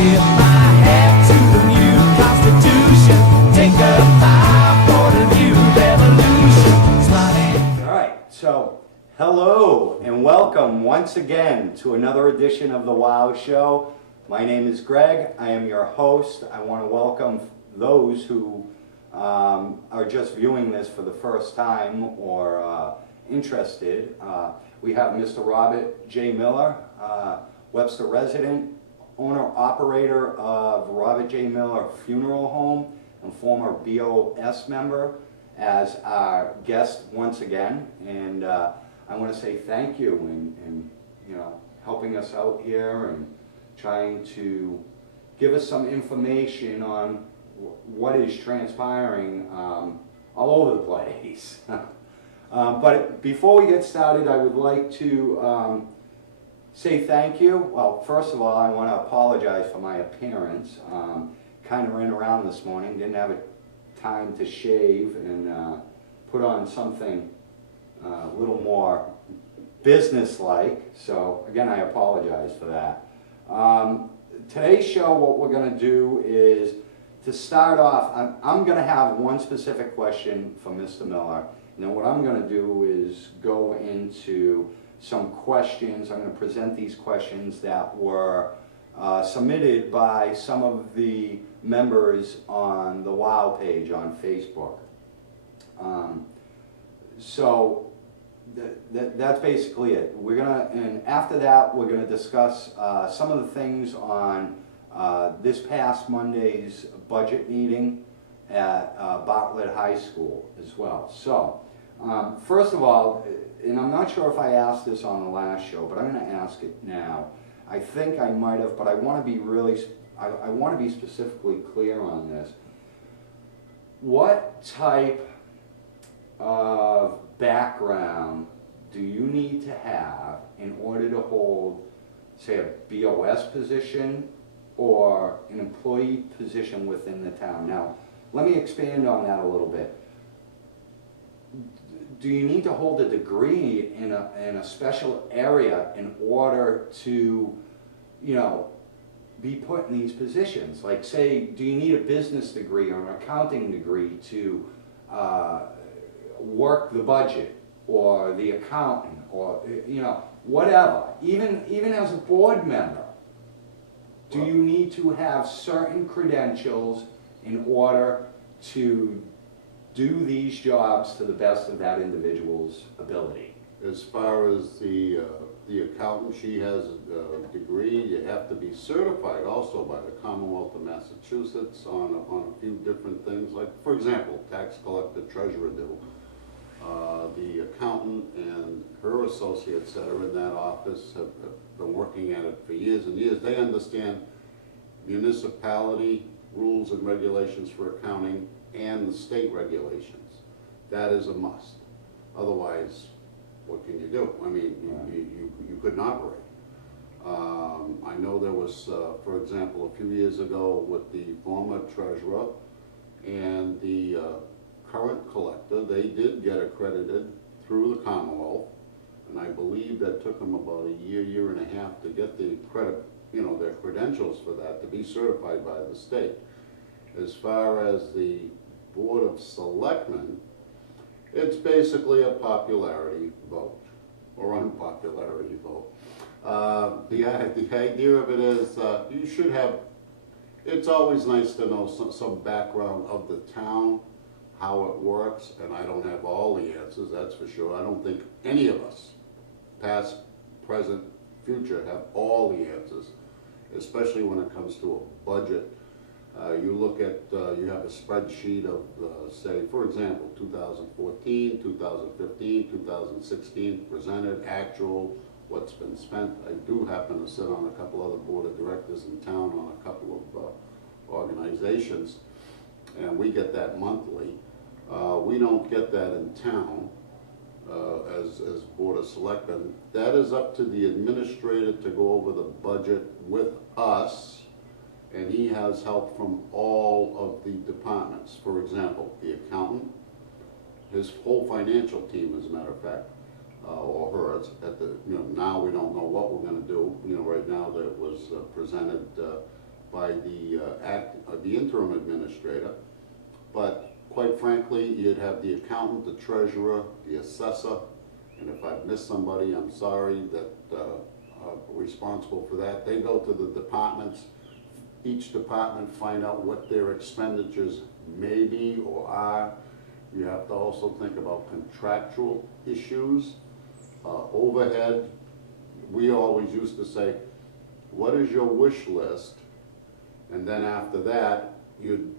Tip my hat to the new Constitution. Take a bow for the new revolution. Smiling. All right, so hello and welcome once again to another edition of The WOW Show. My name is Greg. I am your host. I want to welcome those who are just viewing this for the first time or interested. We have Mr. Robert J. Miller, Webster resident, owner-operator of Robert J. Miller Funeral Home and former BOS member, as our guest once again. And I want to say thank you in you know, helping us out here and trying to give us some information on what is transpiring all over the place. But before we get started, I would like to say thank you. Well, first of all, I want to apologize for my appearance. Kind of ran around this morning, didn't have time to shave and put on something a little more business-like. So again, I apologize for that. Today's show, what we're going to do is, to start off, I'm going to have one specific question for Mr. Miller. And then what I'm going to do is go into some questions. I'm going to present these questions that were submitted by some of the members on the WOW page on Facebook. So that's basically it. And after that, we're gonna discuss some of the things on this past Monday's budget meeting at Bartlett High School as well. So, first of all, and I'm not sure if I asked this on the last show, but I'm gonna ask it now. I think I might have, but I want to be I want to be specifically clear on this. What type of background do you need to have in order to hold, say, a BOS position or an employee position within the town? Now, let me expand on that a little bit. Do you need to hold a degree in a special area in order to, you know, be put in these positions? Like, say, do you need a business degree or an accounting degree to work the budget or the accountant or, you know, whatever? Even as a board member, do you need to have certain credentials in order to do these jobs to the best of that individual's ability? As far as the accountant, she has a degree. You have to be certified also by the Commonwealth of Massachusetts on a few different things. Like, for example, tax collector, treasurer do. The accountant and her associates that are in that office have been working at it for years and years. They understand municipality rules and regulations for accounting and the state regulations. That is a must. Otherwise, what can you do? I mean, you couldn't operate. I know there was, for example, a few years ago with the former treasurer and the current collector, they did get accredited through the Commonwealth, and I believe that took them about a year and a half to get the credit, you know, their credentials for that, to be certified by the state. As far as the Board of Selectmen, it's basically a popularity vote or unpopularity vote. The idea of it is you should have, it's always nice to know some background of the town, how it works, and I don't have all the answers, that's for sure. I don't think any of us, past, present, future, have all the answers, especially when it comes to a budget. You look at, you have a spreadsheet of, say, for example, 2014, 2015, 2016, presented, actual, what's been spent. I do happen to sit on a couple other board of directors in town on a couple of organizations, and we get that monthly. We don't get that in town as Board of Selectmen. That is up to the administrator to go over the budget with us, and he has help from all of the departments. For example, the accountant, his whole financial team, as a matter of fact, or hers. At the, you know, now we don't know what we're going to do. You know, right now that was presented by the interim administrator. But quite frankly, you'd have the accountant, the treasurer, the assessor, and if I've missed somebody, I'm sorry, that are responsible for that. They go to the departments, each department find out what their expenditures may be or are. You have to also think about contractual issues, overhead. We always used to say, what is your wish list? And then after that, you'd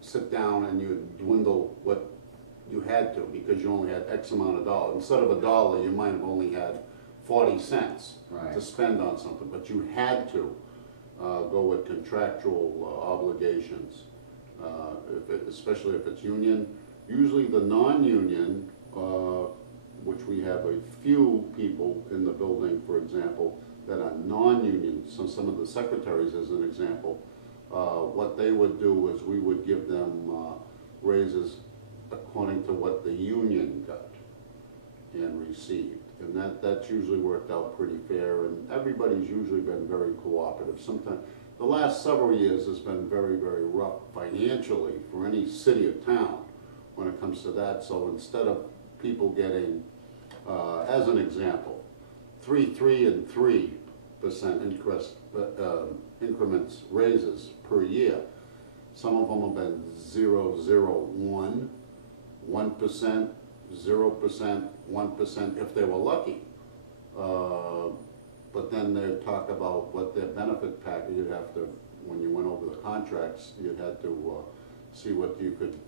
sit down and you'd dwindle what you had to, because you only had X amount of dollars. Instead of $1, you might have only had 40 cents Right. to spend on something, but you had to go with contractual obligations, especially if it's union. Usually the non-union, which we have a few people in the building, for example, that are non-union, so some of the secretaries as an example, what they would do is we would give them raises according to what the union got and received. And that's usually worked out pretty fair, and everybody's usually been very cooperative. Sometimes, the last several years has been very, very rough financially for any city or town when it comes to that. So instead of people getting, as an example, 3 and 3% increments raises per year. Some of them have been 0.01, 1%, 0%, 1% if they were lucky. But then they talk about what their benefit package, you'd have to, when you went over the contracts, you'd have to see what you could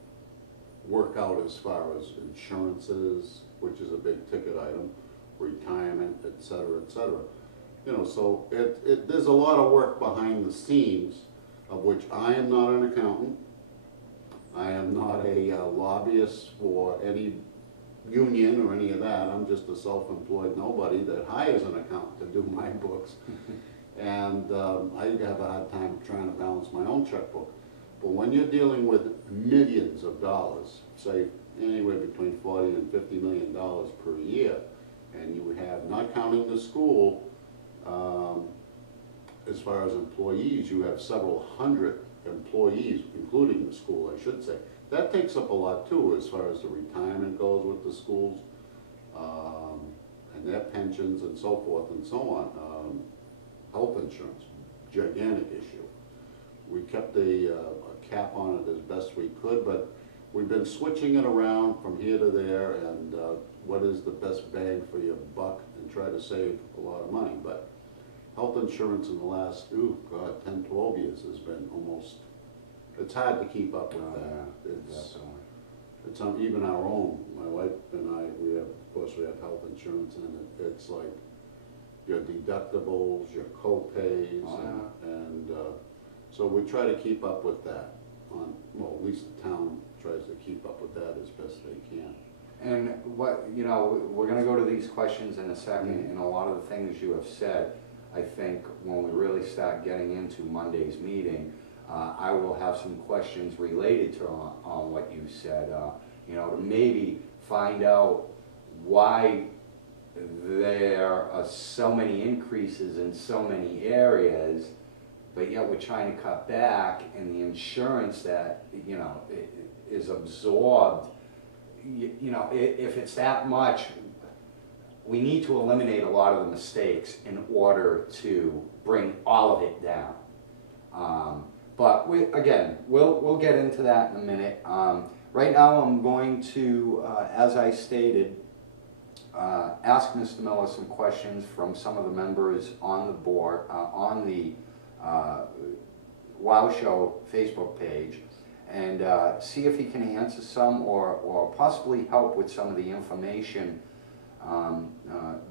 work out as far as insurances, which is a big ticket item, retirement, et cetera, et cetera. You know, so there's a lot of work behind the scenes, of which I am not an accountant. I am not a lobbyist for any union or any of that. I'm just a self-employed nobody that hires an accountant to do my books. And I have a hard time trying to balance my own checkbook. But when you're dealing with millions of dollars, say anywhere between 40 and $50 million per year, and you have, not counting the school, as far as employees, you have several hundred employees, including the school, I should say. That takes up a lot too, as far as the retirement goes with the schools, and their pensions and so forth and so on. Health insurance, gigantic issue. We kept a cap on it as best we could, but we've been switching it around from here to there, and what is the best bang for your buck, and try to save a lot of money. But health insurance in the last, 10, 12 years has been almost, it's hard to keep up with that. It's even our own, my wife and I, we have, of course, we have health insurance, and it's like your deductibles, your co-pays, and so we try to keep up with that. Well, at least the town tries to keep up with that as best they can. And what, you know, we're gonna go to these questions in a second, and a lot of the things you have said, I think when we really start getting into Monday's meeting, I will have some questions related to on what you said, you know, to maybe find out why there are so many increases in so many areas, but yet we're trying to cut back, and the insurance that, you know, is absorbed, you know, if it's that much, we need to eliminate a lot of the mistakes in order to bring all of it down. But again, we'll get into that in a minute. Right now I'm going to, as I stated, ask Mr. Miller some questions from some of the members on the board, on the WOW Show Facebook page, and see if he can answer some or possibly help with some of the information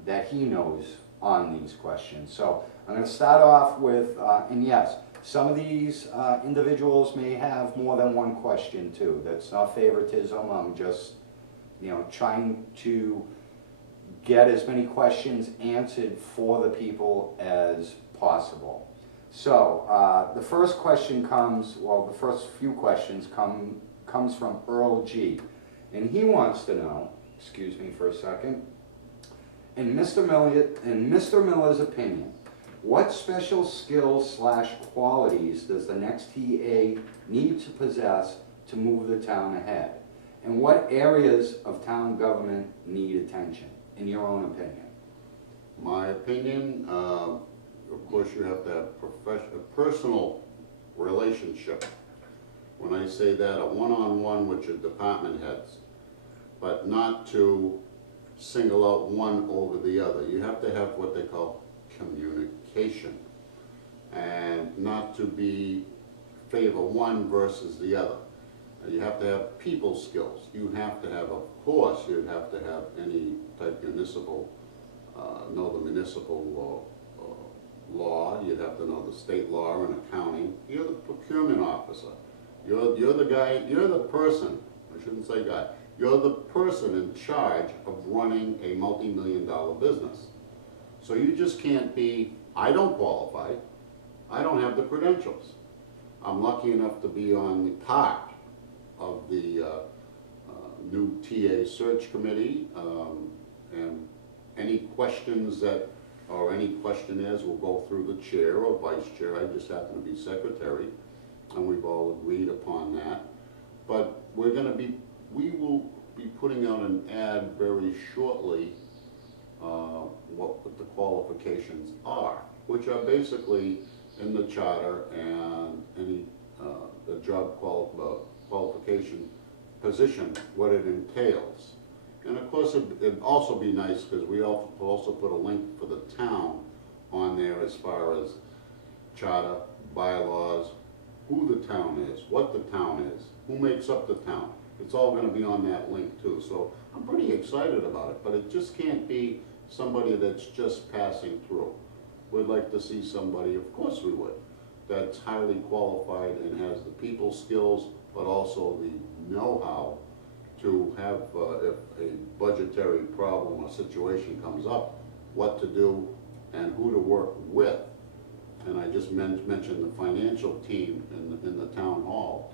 that he knows on these questions. So I'm going to start off with, and yes, some of these individuals may have more than one question too. That's not favoritism. I'm just, you know, trying to get as many questions answered for the people as possible. So the first question comes, well, the first few questions comes from Earl G. And he wants to know, excuse me for a second, in Mr. Miller's opinion, What special skills slash qualities does the next TA need to possess to move the town ahead? And what areas of town government need attention, in your own opinion? My opinion, of course, you have to have a personal relationship. When I say that, a one-on-one with your department heads, but not to single out one over the other. You have to have what they call communication, and not to be favor one versus the other. You have to have people skills. You have to have, of course, you'd have to have any type municipal, know the municipal law. You'd have to know the state law and accounting. You're the procurement officer. You're the guy, you're the person, I shouldn't say guy, you're the person in charge of running a multi-million-dollar business. So you just can't be, I don't qualify, I don't have the credentials. I'm lucky enough to be on the part of the new TA search committee, and any questions that, or any questionnaires will go through the chair or vice chair. I just happen to be secretary, and we've all agreed upon that. But we will be putting out an ad very shortly, what the qualifications are, which are basically in the charter and any, the job qualification position, what it entails. And of course, it'd also be nice, because we also put a link for the town on there as far as charter, bylaws, who the town is, what the town is, who makes up the town. It's all gonna be on that link too, so I'm pretty excited about it, but it just can't be somebody that's just passing through. We'd like to see somebody, of course we would, that's highly qualified and has the people skills, but also the know-how to have, if a budgetary problem or situation comes up, what to do and who to work with. And I just mentioned the financial team in the town hall,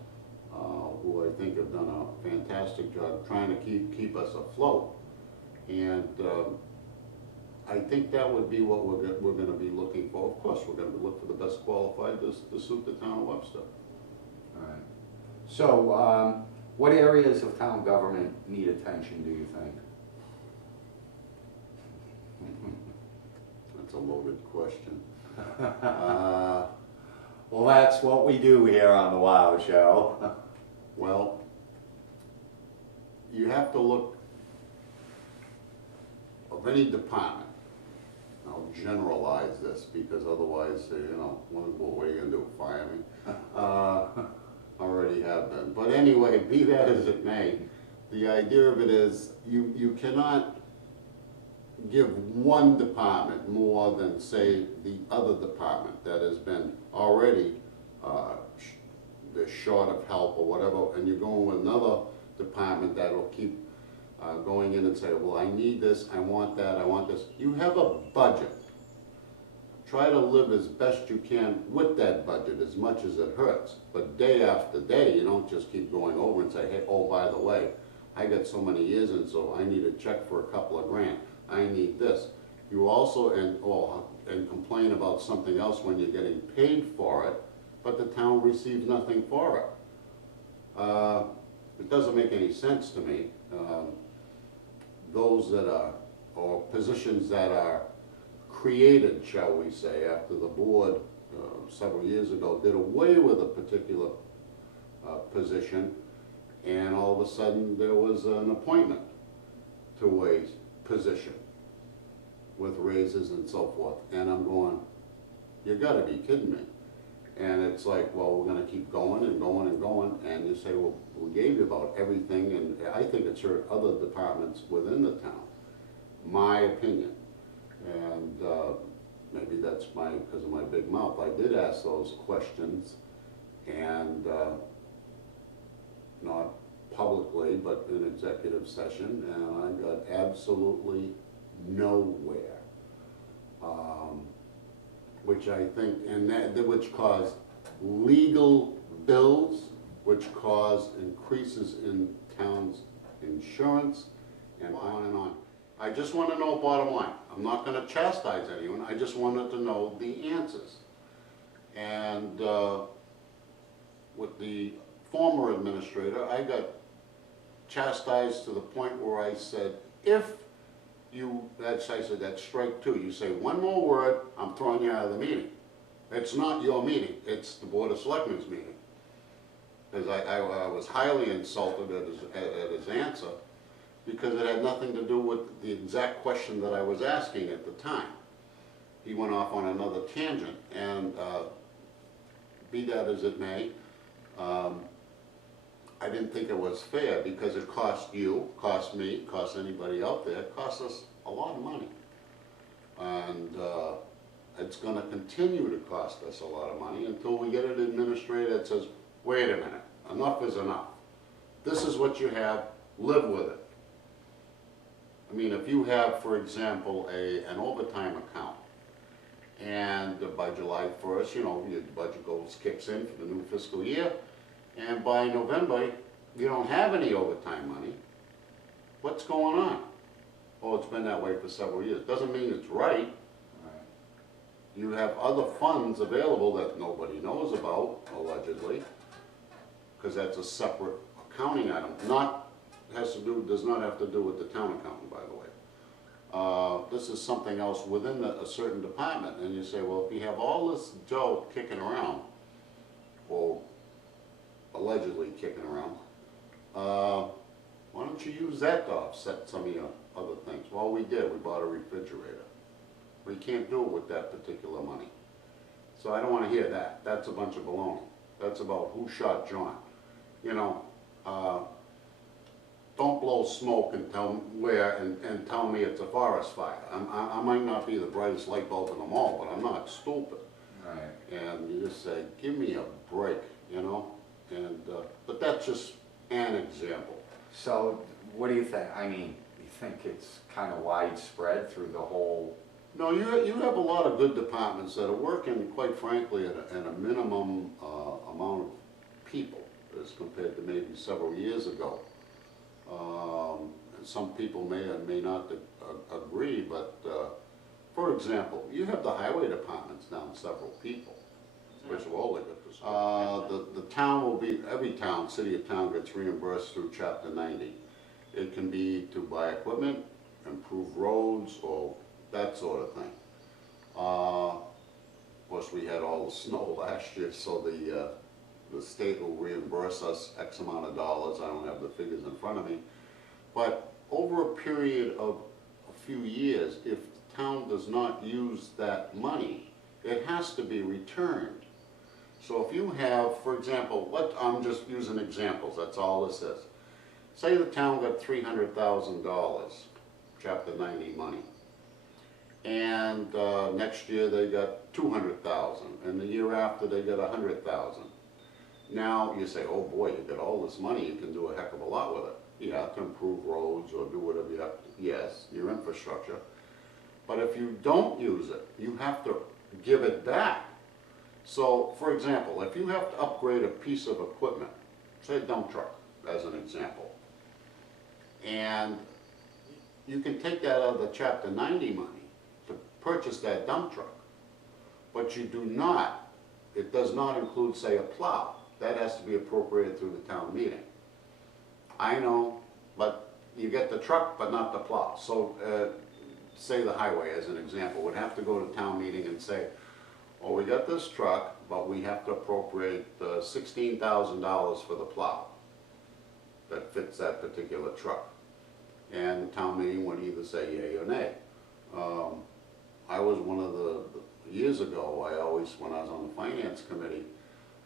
who I think have done a fantastic job trying to keep us afloat. And I think that would be what we're going to be looking for. Of course, we're going to look for the best qualified to suit the town of Webster. All right. So, what areas of town government need attention, do you think? That's a loaded question. Well, that's what we do here on the WOW Show. Well, you have to look of any department. I'll generalize this because otherwise, you know, what are you gonna do, fire me? Already have been. But anyway, be that as it may, the idea of it is you cannot give one department more than, say, the other department that has been already they're short of help or whatever, and you're going with another department that will keep going in and say, well, I need this, I want that, I want this. You have a budget. Try to live as best you can with that budget, as much as it hurts. But day after day, you don't just keep going over and say, hey, oh, by the way, I got so many years in, so I need a check for a couple of grand. I need this. You also, and complain about something else when you're getting paid for it, but the town receives nothing for it. It doesn't make any sense to me. Those that are, or positions that are created, shall we say, after the board several years ago did away with a particular position, and all of a sudden there was an appointment to a position with raises and so forth. And I'm going, you gotta be kidding me. And it's like, well, we're gonna keep going and going and going, and you say, well, we gave you about everything, and I think it's hurt other departments within the town, my opinion. And maybe that's because of my big mouth. I did ask those questions, and not publicly, but in executive session, and I got absolutely nowhere. Which I think, and which caused legal bills, which caused increases in town's insurance, and on and on. I just want to know bottom line. I'm not gonna chastise anyone, I just wanted to know the answers. And with the former administrator, I got chastised to the point where I said, if I said, that's strike two. You say one more word, I'm throwing you out of the meeting. It's not your meeting, it's the Board of Selectmen's meeting. Because I was highly insulted at his answer, because it had nothing to do with the exact question that I was asking at the time. He went off on another tangent, and be that as it may, I didn't think it was fair, because it cost you, cost me, cost anybody out there, it cost us a lot of money. And it's gonna continue to cost us a lot of money until we get an administrator that says, wait a minute, enough is enough. This is what you have, live with it. I mean, if you have, for example, an overtime account, and by July 1st, you know, your budget goes, kicks in for the new fiscal year, and by November, you don't have any overtime money, what's going on? Oh, it's been that way for several years. Doesn't mean it's right. You have other funds available that nobody knows about, allegedly, because that's a separate accounting item. Does not have to do with the town accountant, by the way. This is something else within a certain department, and you say, well, if you have all this dough kicking around, or allegedly kicking around, why don't you use that to offset some of your other things? Well, we did. We bought a refrigerator. We can't do it with that particular money. So I don't want to hear that. That's a bunch of baloney. That's about who shot John. You know, don't blow smoke and tell me it's a forest fire. I might not be the brightest light bulb in the mall, but I'm not stupid. Right. And you just say, give me a break, you know? And but that's just an example. So what do you think? I mean, you think it's kind of widespread through the whole? No, you have a lot of good departments that are working, quite frankly, at a minimum amount of people as compared to maybe several years ago. And some people may or may not agree, but for example, you have the highway departments down several people. Which will only get this. The town will be, every town, city or town gets reimbursed through Chapter 90. It can be to buy equipment, improve roads, or that sort of thing. Of course, we had all the snow last year, so the state will reimburse us X amount of dollars. I don't have the figures in front of me. But over a period of a few years, if the town does not use that money, it has to be returned. So if you have, for example, I'm just using examples, that's all this is. Say the town got $300,000, Chapter 90 money. And next year they got $200,000, and the year after they got $100,000. Now you say, oh boy, you got all this money, you can do a heck of a lot with it. You have to improve roads or do whatever you have to, yes, your infrastructure. But if you don't use it, you have to give it back. So, for example, if you have to upgrade a piece of equipment, say a dump truck, as an example, and you can take that out of the Chapter 90 money to purchase that dump truck, but you do not, it does not include, say, a plow. That has to be appropriated through the town meeting. I know, but you get the truck, but not the plow. So, say the highway, as an example, would have to go to town meeting and say, well, we got this truck, but we have to appropriate $16,000 for the plow that fits that particular truck. And the town meeting would either say yay or nay. I was one of the, years ago, when I was on the finance committee,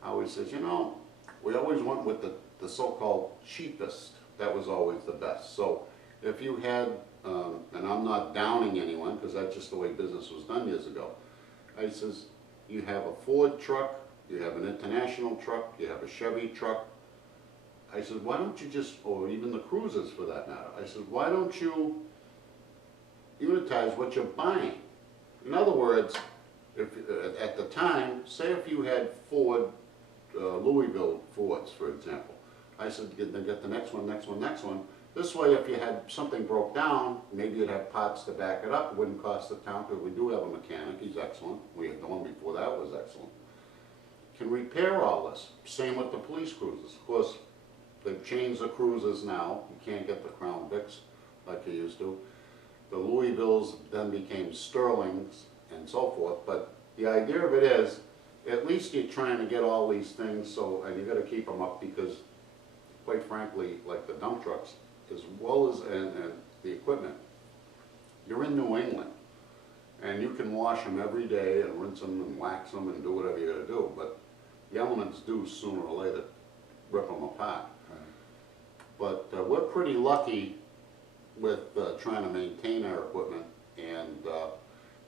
I always said, you know, we always went with the so-called cheapest. That was always the best. So if you had, and I'm not downing anyone, because that's just the way business was done years ago. I says, you have a Ford truck, you have an International truck, you have a Chevy truck. I said, why don't you just, or even the Cruisers for that matter, I said, why don't you unitize what you're buying? In other words, if at the time, say if you had Ford, Louisville Fords, for example, I said, then get the next one, next one, next one, This way, if you had something broke down, maybe you'd have parts to back it up, it wouldn't cost the town, because we do have a mechanic, he's excellent. We had the one before that was excellent. Can repair all this. Same with the police cruisers. Of course, they've changed the cruisers now. You can't get the Crown Vics like you used to. The Louisvilles then became Sterlings and so forth. But the idea of it is, at least you're trying to get all these things, so, and you gotta keep them up because, quite frankly, like the dump trucks, as well as, and the equipment, you're in New England. And you can wash them every day and rinse them and wax them and do whatever you gotta do. But the elements do sooner or later rip them apart. But we're pretty lucky with trying to maintain our equipment, and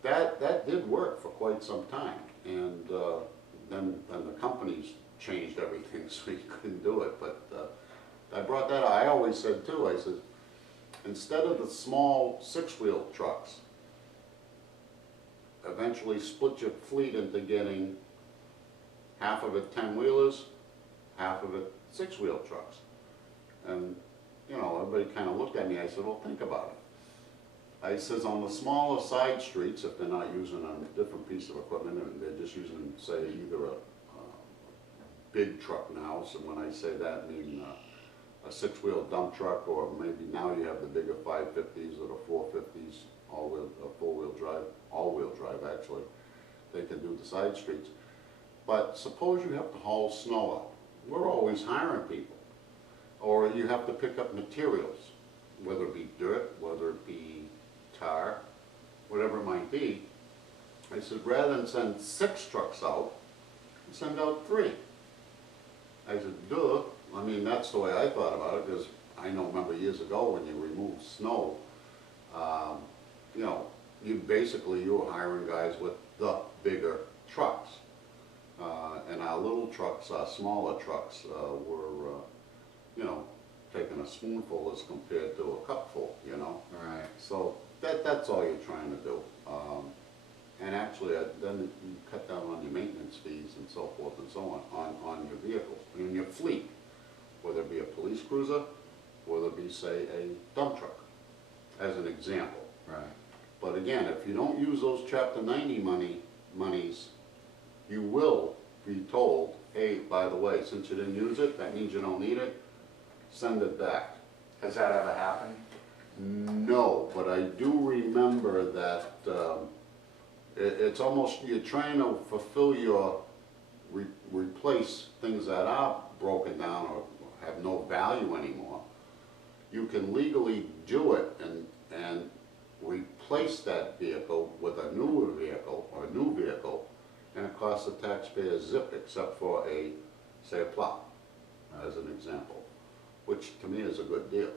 that did work for quite some time. And then the companies changed everything, so you couldn't do it. But I brought that up. I always said too, I said, instead of the small 6-wheel trucks, eventually split your fleet into getting half of it 10-wheelers, half of it 6-wheel trucks. And, you know, everybody kind of looked at me. I said, well, think about it. I says, on the smaller side streets, if they're not using a different piece of equipment, and they're just using, say, either a big truck now, so when I say that, I mean a 6-wheel dump truck, or maybe now you have the bigger 550s or the 450s, all-wheel, four-wheel drive, all-wheel drive actually. They can do the side streets. But suppose you have to haul snow out. We're always hiring people. Or you have to pick up materials, whether it be dirt, whether it be tar, whatever it might be. I said, rather than send 6 trucks out, send out 3. I said, duh. I mean, that's the way I thought about it, because I know, remember years ago when you removed snow, you know, you were hiring guys with the bigger trucks. And our little trucks, our smaller trucks, were, you know, taking a spoonful as compared to a cupful, you know? Right. So that's all you're trying to do. And actually, then you cut down on your maintenance fees and so forth and so on your vehicle, in your fleet, whether it be a police cruiser, whether it be, say, a dump truck, as an example. Right. But again, if you don't use those Chapter 90 monies, you will be told, hey, by the way, since you didn't use it, that means you don't need it, send it back. Has that ever happened? No, but I do remember that it's almost, you're trying to fulfill your, replace things that are broken down or have no value anymore. You can legally do it and replace that vehicle with a newer vehicle or a new vehicle, and it costs the taxpayer zip, except for say a plow, as an example, which to me is a good deal.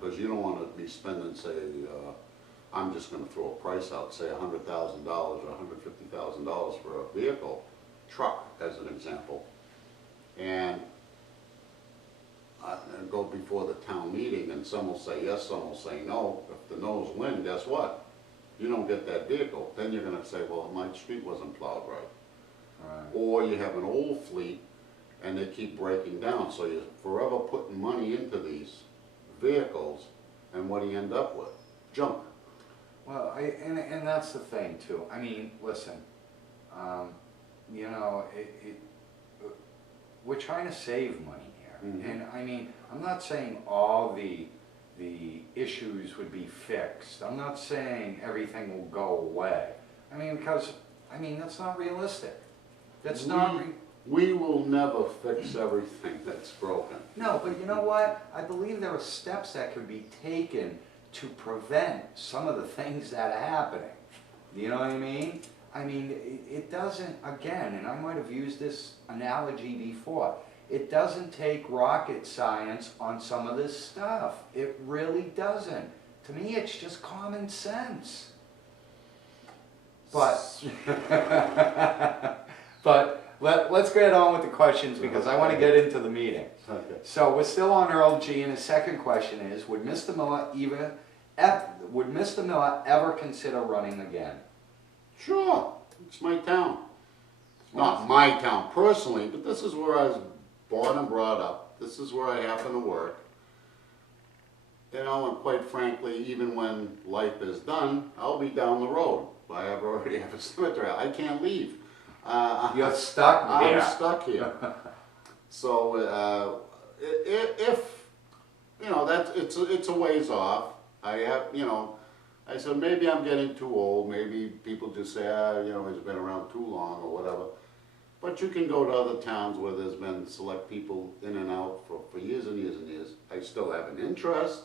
Because you don't want to be spending, say, I'm just going to throw a price out, say $100,000 or $150,000 for a vehicle, truck as an example, and go before the town meeting, and some will say yes, some will say no. If the no's win, guess what? You don't get that vehicle. Then you're going to say, well, my street wasn't plowed right. Or you have an old fleet and they keep breaking down, so you're forever putting money into these vehicles, and what do you end up with? Junk. Well, and that's the thing too. I mean, listen, you know, we're trying to save money here. Mhm. And I mean, I'm not saying all the issues would be fixed. I'm not saying everything will go away. I mean, because, I mean, that's not realistic. That's not... We will never fix everything that's broken. No, but you know what? I believe there are steps that could be taken to prevent some of the things that are happening. You know what I mean? I mean, it doesn't, again, and I might have used this analogy before, it doesn't take rocket science on some of this stuff. It really doesn't. To me, it's just common sense. But, let's get on with the questions, because I want to get into the meeting. Okay. So we're still on Earl G, and his second question is, would Mr. Miller ever consider running again? Sure, it's my town. Not my town personally, but this is where I was born and brought up. This is where I happen to work. You know, and quite frankly, even when life is done, I'll be down the road. I already have a cemetery. I can't leave. You're stuck I'm there. stuck here. So, if, you know, it's a ways off. I have, you know, I said, maybe I'm getting too old, maybe people just say, you know, he's been around too long or whatever. But you can go to other towns where there's been select people in and out for years and years and years. I still have an interest.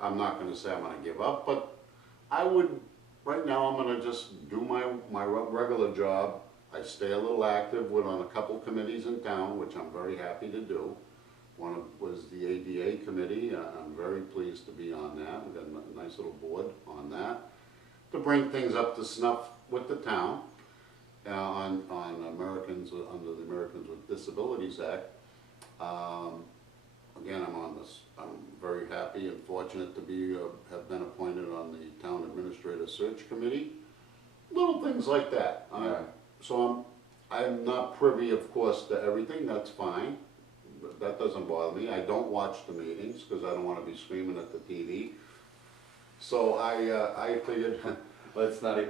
I'm not gonna say I'm gonna give up, but I would, right now I'm gonna just do my regular job. I stay a little active on a couple committees in town, which I'm very happy to do. One was the ADA committee. I'm very pleased to be on that. We've got a nice little board on that to bring things up to snuff with the town on Americans, under the Americans with Disabilities Act. Again, I'm on this. I'm very happy and fortunate to be have been appointed on the town administrator search committee. Little things like that. Yeah. So I'm not privy, of course, to everything. That's fine. That doesn't bother me. I don't watch the meetings because I don't want to be screaming at the TV. So I figured. Let's not.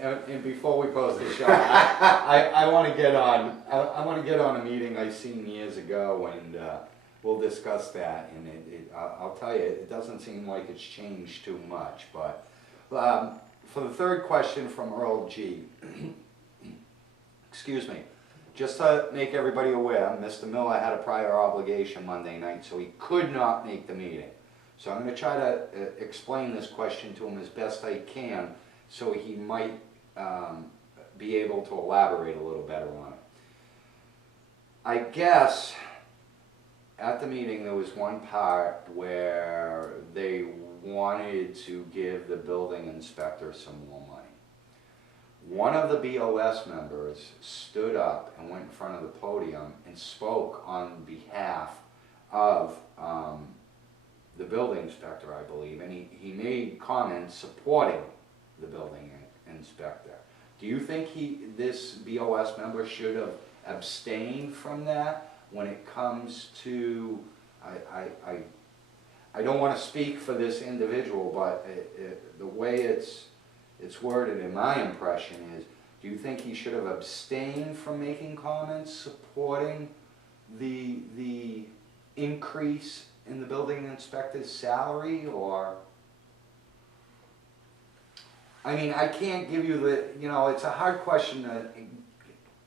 And before we close the show, I want to get on. I want to get on a meeting I seen years ago, and we'll discuss that. And I'll tell you, it doesn't seem like it's changed too much. But for the third question from Earl G. Excuse me. Just to make everybody aware, Mr. Miller had a prior obligation Monday night, so he could not make the meeting. So I'm going to try to explain this question to him as best I can, so he might be able to elaborate a little better on it. I guess at the meeting there was one part where they wanted to give the building inspector some more money. One of the BOS members stood up and went in front of the podium and spoke on behalf of the building inspector, I believe, and he made comments supporting the building inspector. Do you think this BOS member should have abstained from that when it comes to, I don't want to speak for this individual, but the way it's worded, in my impression, is, do you think he should have abstained from making comments supporting the increase in the building inspector's salary? Or, I mean, I can't give you it's a hard question to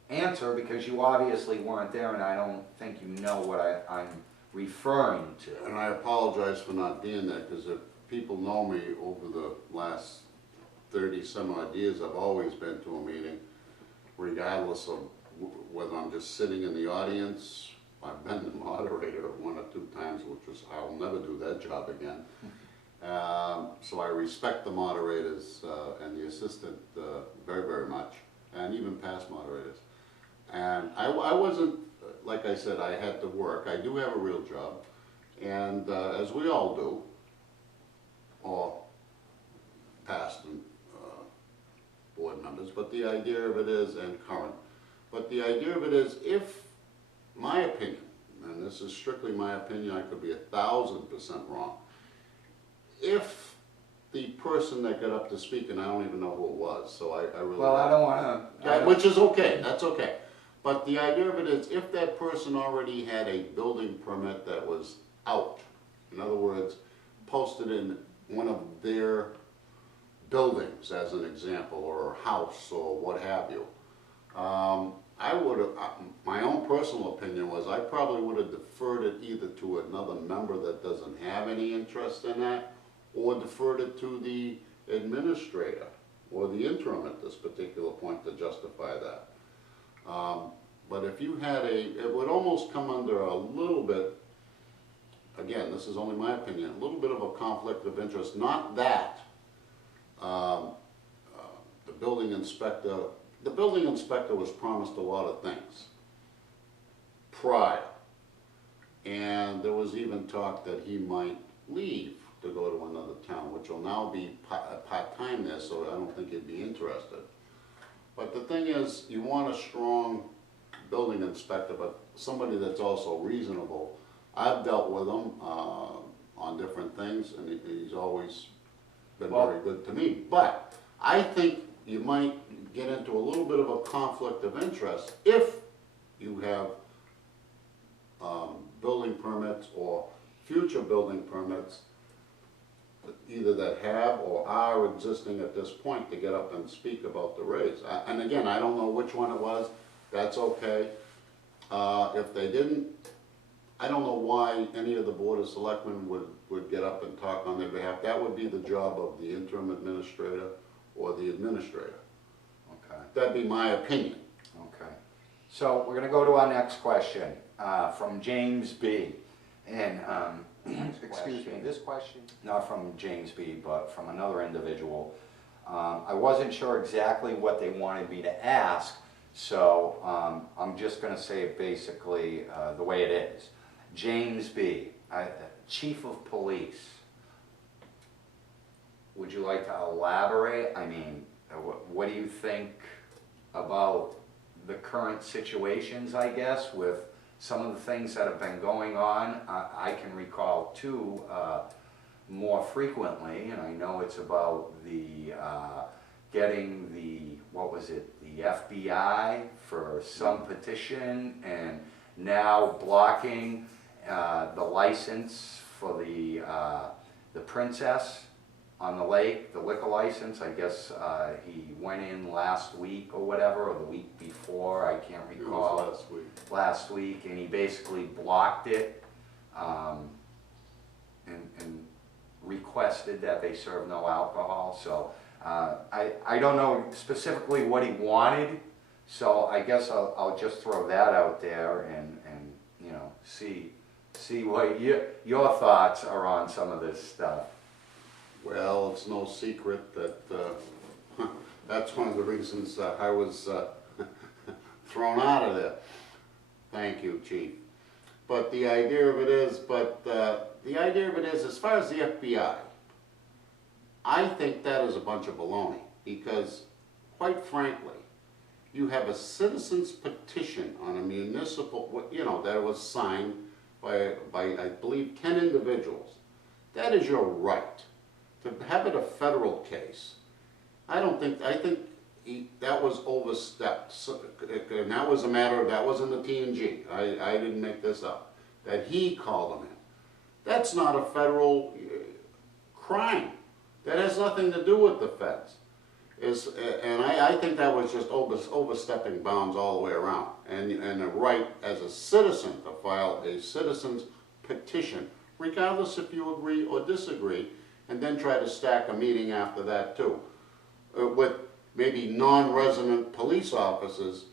answer because you obviously weren't there, and I don't think you know what I'm referring to. And I apologize for not being there, because if people know me over the last 30 some odd years, I've always been to a meeting, regardless of whether I'm just sitting in the audience. I've been the moderator 1 or 2 times, which was, I'll never do that job again. So I respect the moderators and the assistant very, very much, and even past moderators. And I wasn't, like I said, I had to work. I do have a real job, and as we all do, or past and board members, but the idea of it is, and current, but the idea of it is, if, my opinion, and this is strictly my opinion, I could be 1,000% wrong, if the person that got up to speak, and I don't even know who it was, so I really... Well, I don't want to... Which is okay, that's okay. But the idea of it is, if that person already had a building permit that was out, in other words, posted in one of their buildings, as an example, or a house, or what have you, I would have, my own personal opinion was, I probably would have deferred it either to another member that doesn't have any interest in that, or deferred it to the administrator, or the interim at this particular point to justify that. But if you had it would almost come under a little bit, again, this is only my opinion, a little bit of a conflict of interest. Not that the building inspector was promised a lot of things prior. And there was even talk that he might leave to go to another town, which will now be part-time there, so I don't think he'd be interested. But the thing is, you want a strong building inspector, but somebody that's also reasonable. I've dealt with them on different things, and he's always been Well- very good to me. But I think you might get into a little bit of a conflict of interest if you have building permits or future building permits, either that have or are existing at this point, to get up and speak about the raise. And again, I don't know which one it was, that's okay. If they didn't, I don't know why any of the Board of Selectmen would get up and talk on their behalf. That would be the job of the interim administrator or the administrator. Okay. That'd be my opinion. Okay, so we're gonna go to our next question, from James B. And, excuse me, this question, not from James B., but from another individual. I wasn't sure exactly what they wanted me to ask, so I'm just gonna say it basically the way it is. James B., Chief of Police. Would you like to elaborate? I mean, what do you think about the current situations, I guess, with some of the things that have been going on? I can recall two more frequently, and I know it's about the getting the, what was it, the FBI for some petition, and now blocking the license for the Princess on the lake, the liquor license. I guess he went in last week or whatever, or the week before, I can't It recall. was last week. Last week, and he basically blocked it, and requested that they serve no alcohol. So I don't know specifically what he wanted, so I guess I'll just throw that out there and you know, see what your thoughts are on some of this stuff. Well, it's no secret that that's one of the reasons I was thrown out of there. Thank you, Chief. But the idea of it is, as far as the FBI, I think that is a bunch of baloney, because quite frankly, you have a citizen's petition on a municipal, you know, that was signed by I believe 10 individuals. That is your right. To have it a federal case, I think that was overstepped. So, and that was a matter of, that was in the T&G. I didn't make this up. That he called them in. That's not a federal crime. That has nothing to do with the feds. And I think that was just overstepping bounds all the way around. And a right as a citizen to file a citizen's petition, regardless if you agree or disagree, and then try to stack a meeting after that too, with maybe non-resident police officers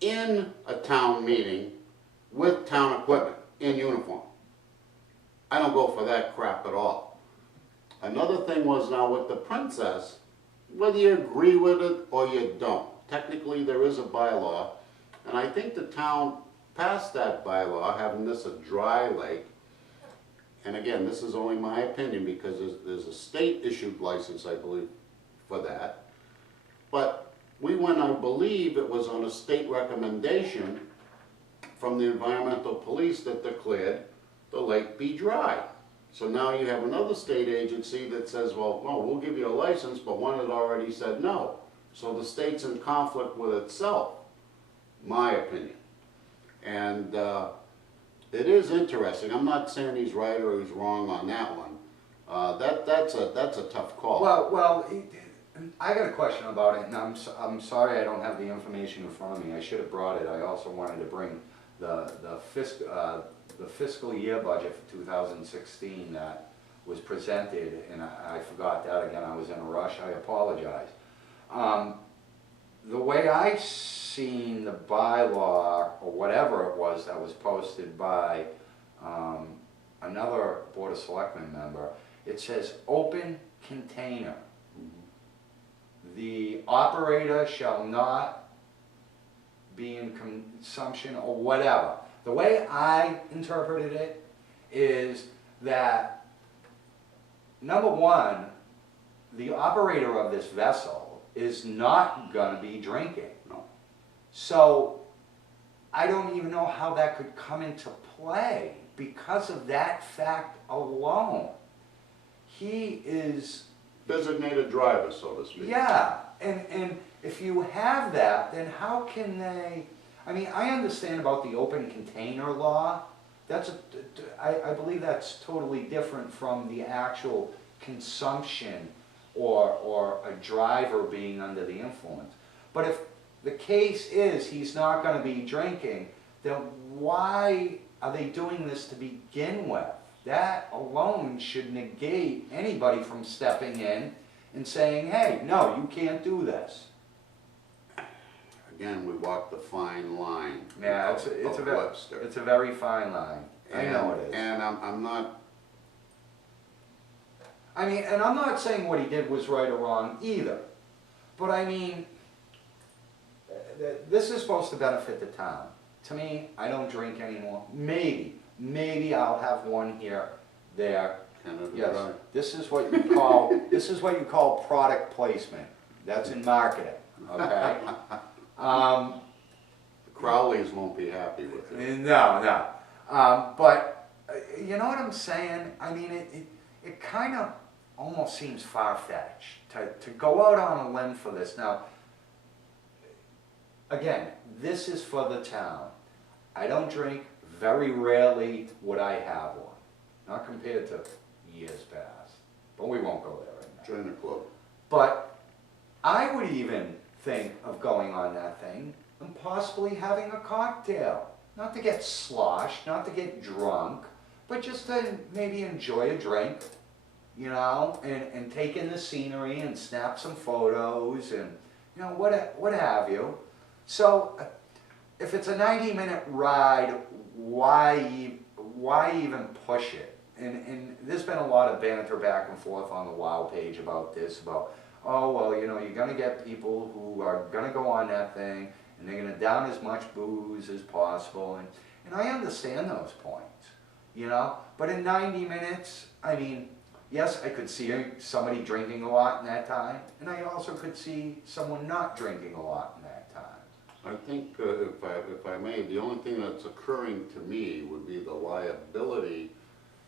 in a town meeting with town equipment in uniform. I don't go for that crap at all. Another thing was, now with the Princess, whether you agree with it or you don't, technically there is a bylaw, and I think the town passed that bylaw, having this a dry lake. And again, this is only my opinion, because there's a state-issued license, I believe, for that. But we went, I believe it was on a state recommendation from the environmental police, that declared the lake be dry. So now you have another state agency that says, well, no, we'll give you a license, but one had already said no. So the state's in conflict with itself, my opinion. And it is interesting. I'm not saying he's right or he's wrong on that one. That's a tough call. Well, I got a question about it, and I'm sorry I don't have the information in front of me. I should have brought it. I also wanted to bring the fiscal year budget for 2016 that was presented, and I forgot that again. I was in a rush. I apologize. The way I seen the bylaw, or whatever it was that was posted by another Board of Selectmen member, it says open container. The operator shall not be in consumption or whatever. The way I interpreted it is that, number one, the operator of this vessel is not gonna be drinking. No. So I don't even know how that could come into play because of that fact alone, he is, Designated driver, so to speak. yeah, and if you have that, then how can they, I mean, I understand about the open container law. I believe that's totally different from the actual consumption or a driver being under the influence. But if the case is he's not gonna be drinking, then why are they doing this to begin with? That alone should negate anybody from stepping in and saying, hey, no, you can't do this. Again, we walk the fine line Yeah, of Webster. it's a very fine line. I know it is. And I'm not, I mean, and I'm not saying what he did was right or wrong either, but I mean, this is supposed to benefit the town. To me, I don't drink anymore. Maybe I'll have one here, there. Canada Yes, Dry. this is what you call, this is what you call product placement. That's in marketing, okay? Crowley's won't be happy with it. No. But you know what I'm saying? I mean, it kind of almost seems far-fetched to go out on a limb for this. Now, again, this is for the town. I don't drink. Very rarely would I have one. Not compared to years past. But we won't go there right now. Join the club. But I would even think of going on that thing and possibly having a cocktail. Not to get sloshed, not to get drunk, but just to maybe enjoy a drink, you know, and take in the scenery and snap some photos and, you know, what have you. So if it's a 90-minute ride, why even push it? And there's been a lot of banter back and forth on the WOW page about this, about, oh, well, you know, you're going to get people who are going to go on that thing, and they're going to down as much booze as possible, and I understand those points, you know, but in 90 minutes, I mean, yes, I could see somebody drinking a lot in that time, and I also could see someone not drinking a lot in that time. I think, if I may, the only thing that's occurring to me would be the liability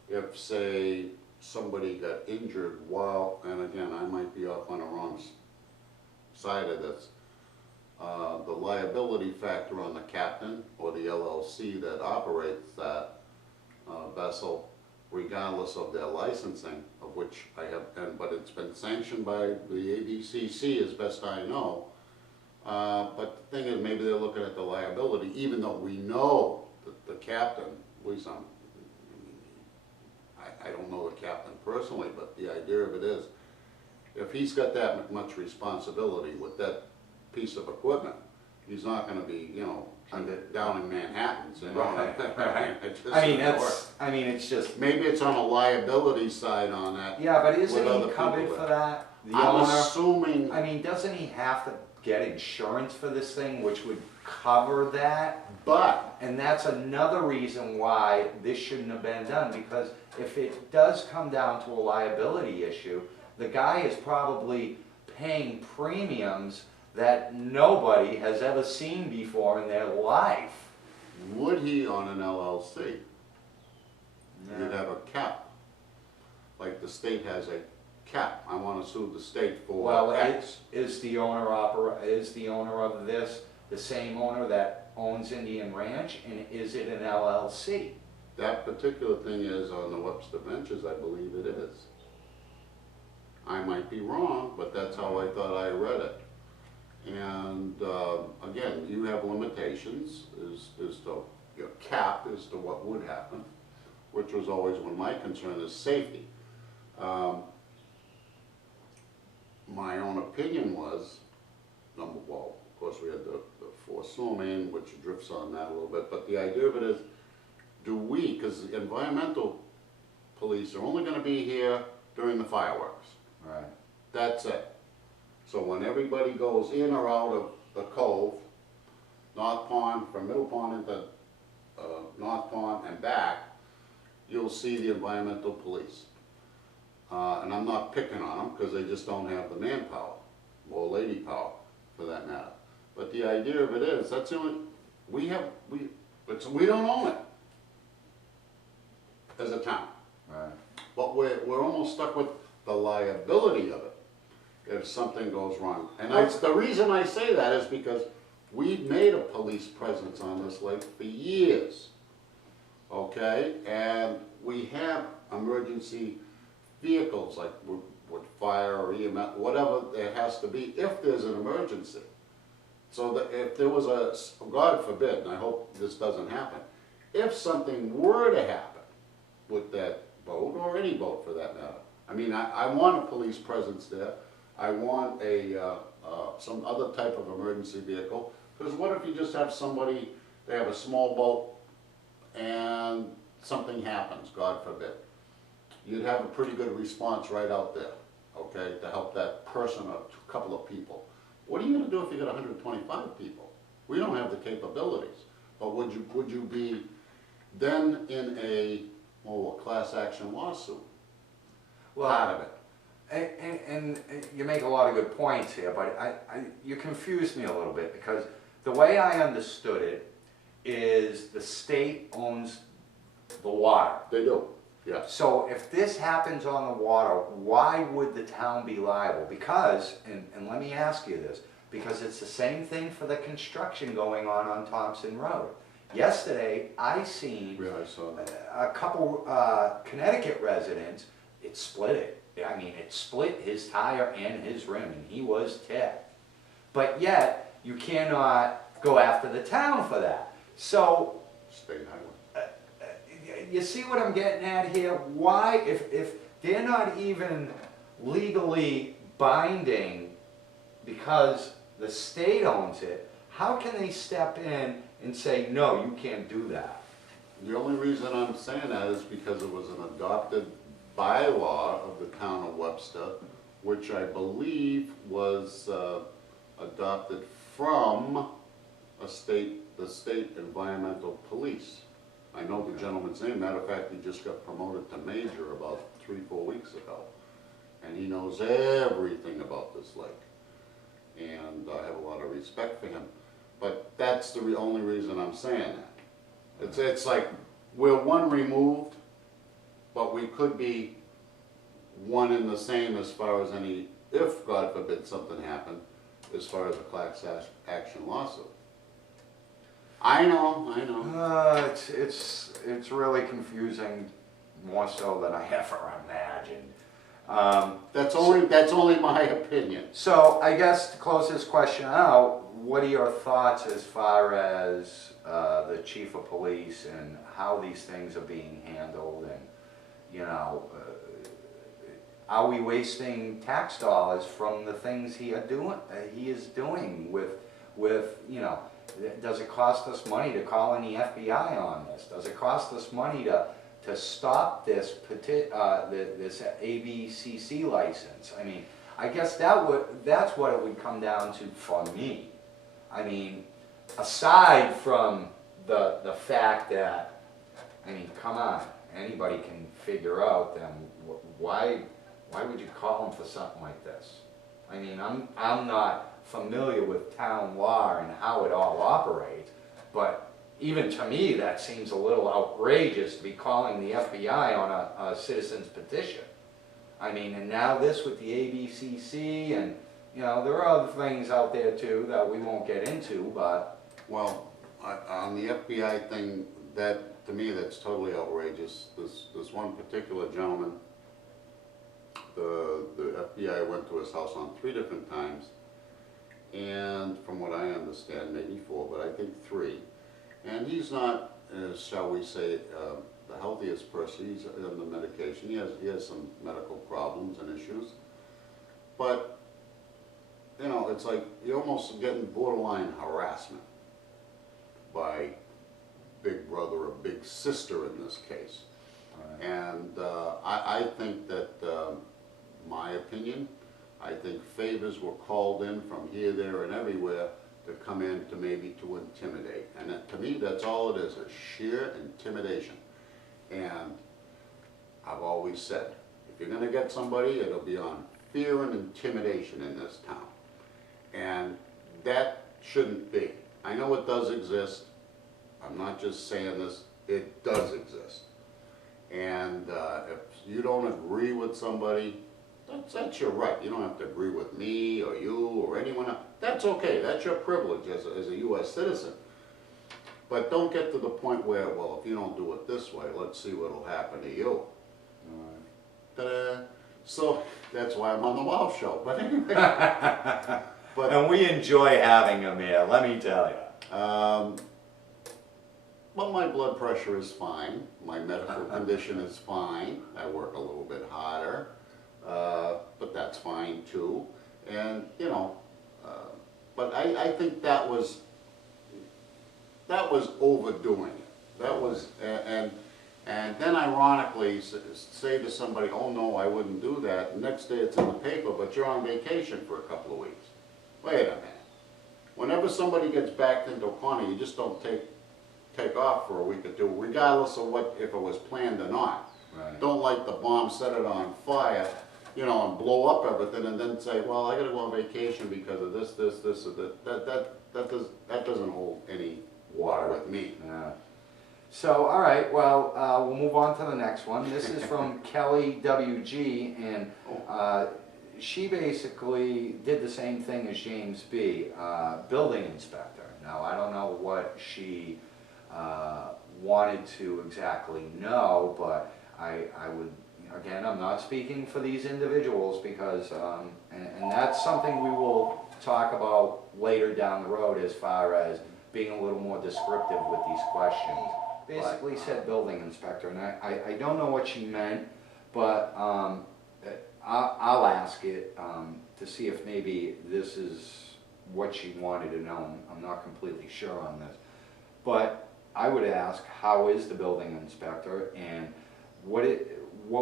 if, say, somebody got injured while, and again, I might be off on the wrong side of this, the liability factor on the captain or the LLC that operates that vessel, regardless of their licensing, of which I have, but it's been sanctioned by the ABCC as best I know. But the thing is, maybe they're looking at the liability, even though we know that the captain, at least I don't know the captain personally, but the idea of it is, if he's got that much responsibility with that piece of equipment, he's not gonna be, you know, down in Manhattan, you know? Right. It just I mean, doesn't work. it's just, Maybe it's on a liability side on that. yeah, but isn't with other he people covered that- for that? The I'm owner? assuming, I mean, doesn't he have to get insurance for this thing, which would cover that? but And that's another reason why this shouldn't have been done, because if it does come down to a liability issue, the guy is probably paying premiums that nobody has ever seen before in their life. would he on an LLC? You'd have a cap. Like the state has a cap. I wanna sue the state for Well, X. is the owner of this the same owner that owns Indian Ranch, and is it an LLC? That particular thing is on the Webster Ventures, I believe it is. I might be wrong, but that's how I thought I read it. And, again, you have limitations as to, your cap as to what would happen, which was always one of my concern is safety. My own opinion was, well, of course we had the foreswimming, which drifts on that a little bit, but the idea of it is, do we, because the environmental police are only gonna be here during the fireworks. Right. That's it. So when everybody goes in or out of the cove, North Pond, from Middle Pond into North Pond and back, you'll see the environmental police. And I'm not picking on them because they just don't have the manpower, or lady power for that matter. But the idea of it is, that's the only, we don't own it. as a town. Right. But we're almost stuck with the liability of it if something goes wrong. And the reason I say that is because we've made a police presence on this lake for years, okay? And we have emergency vehicles like with fire or EMS, whatever it has to be, if there's an emergency. So that if there was God forbid, and I hope this doesn't happen, if something were to happen with that boat, or any boat for that matter, I mean, I want a police presence there. I want some other type of emergency vehicle, because what if you just have somebody, they have a small boat and something happens, God forbid. You'd have a pretty good response right out there, okay, to help that person or a couple of people. What are you gonna do if you got 125 people? We don't have the capabilities, but would you be then in a class action lawsuit? Part of it. And you make a lot of good points here, but you confused me a little bit, because the way I understood it is the state owns the water. They do, yes. So if this happens on the water, why would the town be liable? Because, and let me ask you this, because it's the same thing for the construction going on Thompson Road. Yesterday, I seen Yeah, I saw that. a couple Connecticut residents, it split it. I mean, it split his tire and his rim, and he was ticked. But yet, you cannot go after the town for that. So, State highway. you see what I'm getting at here? Why, if they're not even legally binding because the state owns it, how can they step in and say, no, you can't do that? The only reason I'm saying that is because it was an adopted bylaw of the town of Webster, which I believe was adopted from the state environmental police. I know the gentleman's name, matter of fact, he just got promoted to major about 3-4 weeks ago. And he knows everything about this lake. And I have a lot of respect for him. But that's the only reason I'm saying that. It's like, we're one removed, but we could be one and the same as far as any, if God forbid something happened, as far as a class action lawsuit. I know. It's really confusing, more so than I ever imagined. That's only my opinion. So I guess to close this question out, what are your thoughts as far as the chief of police and how these things are being handled, and, you know, are we wasting tax dollars from the things he is doing with, you know, does it cost us money to call in the FBI on this? Does it cost us money to stop this this ABCC license? I mean, I guess that's what it would come down to for me. I mean, aside from the fact that, I mean, come on, anybody can figure out then why would you call him for something like this? I mean, I'm not familiar with town law and how it all operates, but even to me, that seems a little outrageous to be calling the FBI on a citizen's petition. I mean, and now this with the ABCC, and, you know, there are other things out there too that we won't get into, but... Well, on the FBI thing, that, to me, that's totally outrageous. This one particular gentleman, the FBI went to his house on 3 different times, and from what I understand, maybe 4, but I think 3. And he's not, shall we say, the healthiest person. He's on the medication. He has some medical problems and issues. But, you know, it's like you're almost getting borderline harassment by big brother or big sister in this case. Right. And I think that, my opinion, I think favors were called in from here, there, and everywhere to come in to maybe to intimidate. And to me, that's all it is, a sheer intimidation. And I've always said, if you're gonna get somebody, it'll be on fear and intimidation in this town. And that shouldn't be. I know it does exist. I'm not just saying this, it does exist. And if you don't agree with somebody, that's your right. You don't have to agree with me or you or anyone else. That's okay, that's your privilege as a US citizen. But don't get to the point where, well, if you don't do it this way, let's see what'll happen to you. Ta-da. So that's why I'm on the WOW show. But anyway, but And we enjoy having him here, let me tell you. well, my blood pressure is fine. My medical condition is fine. I work a little bit harder, but that's fine too. And you know, but I think that was overdoing it. That was and then ironically say to somebody, oh no, I wouldn't do that. The next day it's in the paper, but you're on vacation for a couple of weeks. Wait a minute. Whenever somebody gets backed into a corner, you just don't take off for a week or two, regardless of if it was planned or not. Right. Don't light the bomb, set it on fire, you know, and blow up everything, and then say, well, I gotta go on vacation because of this, or that doesn't hold any water with me. Yeah. So, all right, well, we'll move on to the next one. This is from Kelly WG, and she basically did the same thing as James B., building inspector. Now, I don't know what she wanted to exactly know, but I would, again, I'm not speaking for these individuals because, and that's something we will talk about later down the road as far as being a little more descriptive with these questions. Basically said building inspector, and I don't know what she meant, but I'll ask it to see if maybe this is what she wanted to know. I'm not completely sure on this. But I would ask, how is the building inspector, and what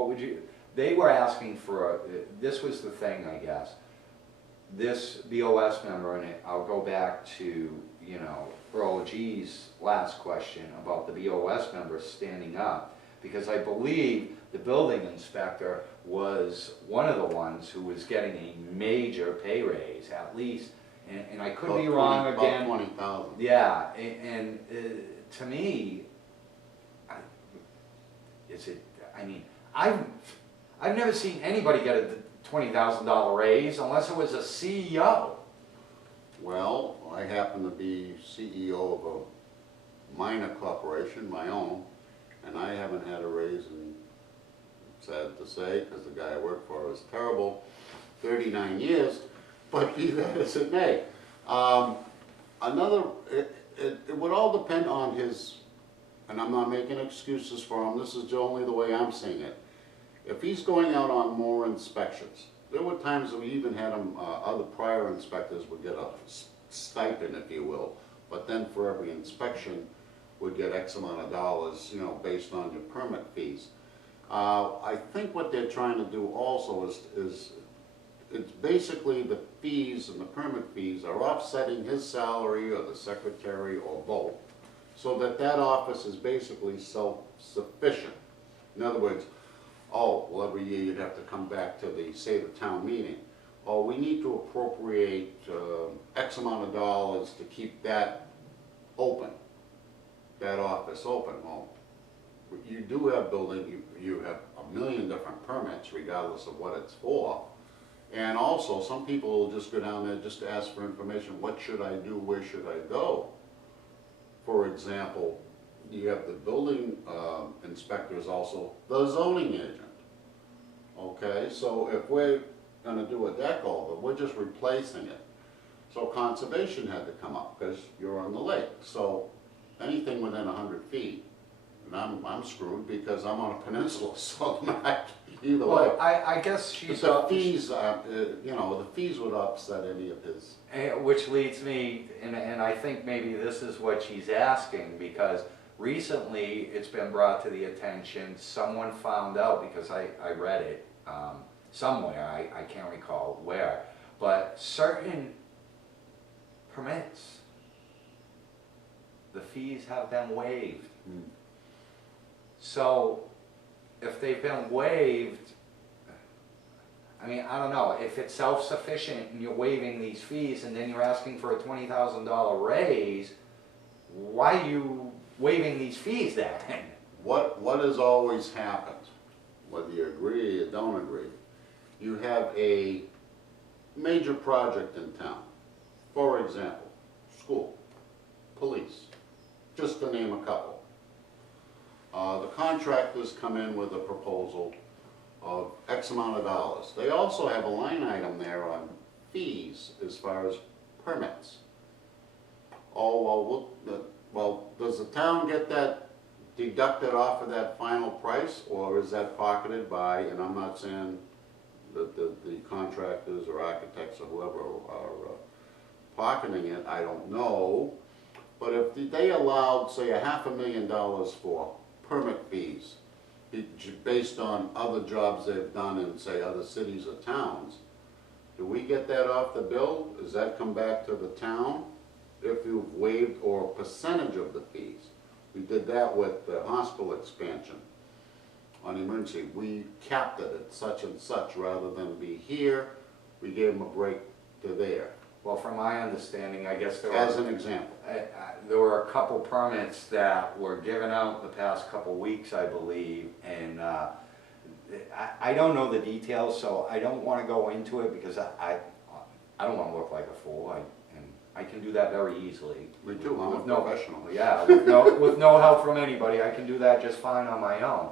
would you, they were asking for, this was the thing, I guess. This BOS member, and I'll go back to, you know, Earl G's last question about the BOS member standing up, because I believe the building inspector was one of the ones who was getting a major pay raise, at least, and I could be wrong again. About 20,000. Yeah, and to me, I mean, I've never seen anybody get a $20,000 raise unless it was a CEO. Well, I happen to be CEO of a minor corporation, my own, and I haven't had a raise in, sad to say, because the guy I work for is terrible, 39 years, but be that as it may. It would all depend on his, and I'm not making excuses for him, this is only the way I'm seeing it. If he's going out on more inspections, there were times that we even had him, other prior inspectors would get a stipend, if you will, but then for every inspection would get X amount of dollars, you know, based on your permit fees. I think what they're trying to do also is it's basically the fees and the permit fees are offsetting his salary or the secretary or both, so that office is basically self-sufficient. In other words, oh, well, every year you'd have to come back to the town meeting. Oh, we need to appropriate X amount of dollars to keep that open, that office open. Well, you do have building, you have a million different permits regardless of what it's for. And also, some people will just go down there just to ask for information. What should I do? Where should I go? For example, you have the building inspector is also the zoning agent. Okay, so if we're going to do a deck over, we're just replacing it. So conservation had to come up because you're on the lake. So anything within 100 feet, and I'm screwed because I'm on a peninsula, so not either way. Well, I guess she's But the fees, you know, the fees would upset any of his. which leads me, and I think maybe this is what she's asking, because recently it's been brought to the attention, someone found out, because I read it somewhere, I can't recall where, but certain permits, the fees have been waived. So if they've been waived, I mean, I don't know, if it's self-sufficient and you're waiving these fees and then you're asking for a $20,000 raise, why are you waiving these fees then? what has always happened, whether you agree or you don't agree, you have a major project in town. For example, school, police, just to name a couple. The contractors come in with a proposal of X amount of dollars. They also have a line item there on fees as far as permits. Oh, well, does the town get that deducted off of that final price, or is that pocketed by, and I'm not saying that the contractors or architects or whoever are pocketing it, I don't know. But if they allowed, say, $500,000 for permit fees, based on other jobs they've done in, say, other cities or towns, do we get that off the bill? Does that come back to the town if you've waived, or percentage of the fees? We did that with the hospital expansion on emergency. We capped it at such and such, rather than be here, we gave them a break to there, Well, from my understanding, I guess as an example. there were a couple permits that were given out the past couple weeks, I believe, and I don't know the details, so I don't want to go into it because I don't want to look like a fool, and I can do that very easily. Me too, I'm With a no- professional. Yeah, with no help from anybody, I can do that just fine on my own.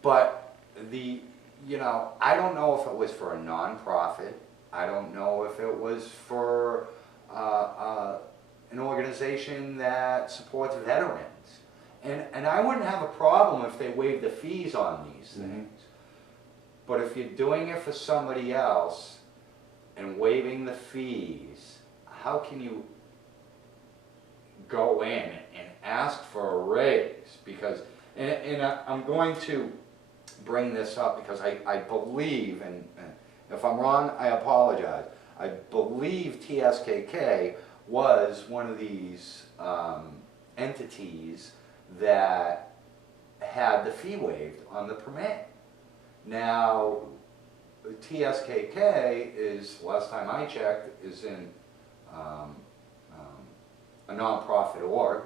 But I don't know if it was for a nonprofit. I don't know if it was for an organization that supports veterans. And I wouldn't have a problem if they waived the fees on these things. But if you're doing it for somebody else and waiving the fees, how can you go in and ask for a raise? Because, and I'm going to bring this up because I believe, and if I'm wrong, I apologize. I believe TSKK was one of these entities that had the fee waived on the permit. Now, TSKK is, last time I checked, is in a nonprofit org.